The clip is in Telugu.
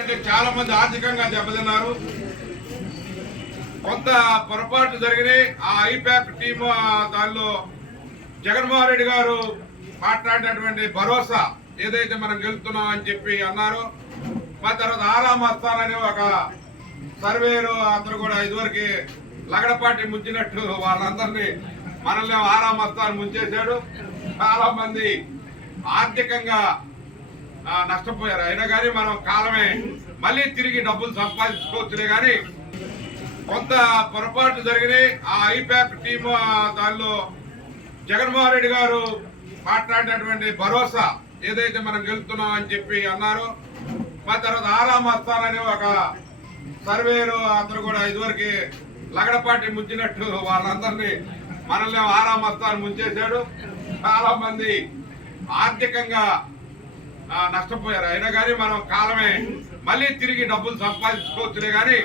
అంటే చాలా మంది ఆర్థికంగా దెబ్బతిన్నారు. కొంత పొరపాట్లు జరిగినాయి. ఆ ఐపాక్ టీమ్ దానిలో జగన్మోహన్ రెడ్డి గారు మాట్లాడినటువంటి భరోసా ఏదైతే మనం గెలుస్తున్నాం అని చెప్పి అన్నారు. మా తర్వాత ఆరాం అనే ఒక సర్వేరు అతను కూడా ఇదివరకు లగడపాటి ముంచినట్టు వాళ్ళందరినీ మనల్ని ఆరామ్ వస్తాను ముంచేశాడు. చాలా మంది ఆర్థికంగా నష్టపోయారు. అయినా కానీ మనం కాలమే. మళ్ళీ తిరిగి డబ్బులు సంపాదించుకోవచ్చులే కానీ కొంత పొరపాట్లు జరిగినాయి. ఆ ఐపాక్ టీమ్ దానిలో జగన్మోహన్ రెడ్డి గారు మాట్లాడినటువంటి భరోసా ఏదైతే మనం గెలుతున్నాం అని చెప్పి అన్నారు. మా తర్వాత ఆరాం అనే ఒక సర్వేరు అతను కూడా ఇదివరకు లగడపాటి ముంచినట్టు వాళ్ళందరినీ మనల్ని ఆరాం వస్తాను ముంచేశాడు. చాలా మంది ఆర్థికంగా నష్టపోయారు. అయినా కానీ మనం కాలమే మళ్ళీ తిరిగి డబ్బులు సంపాదించుకోవచ్చులే కానీ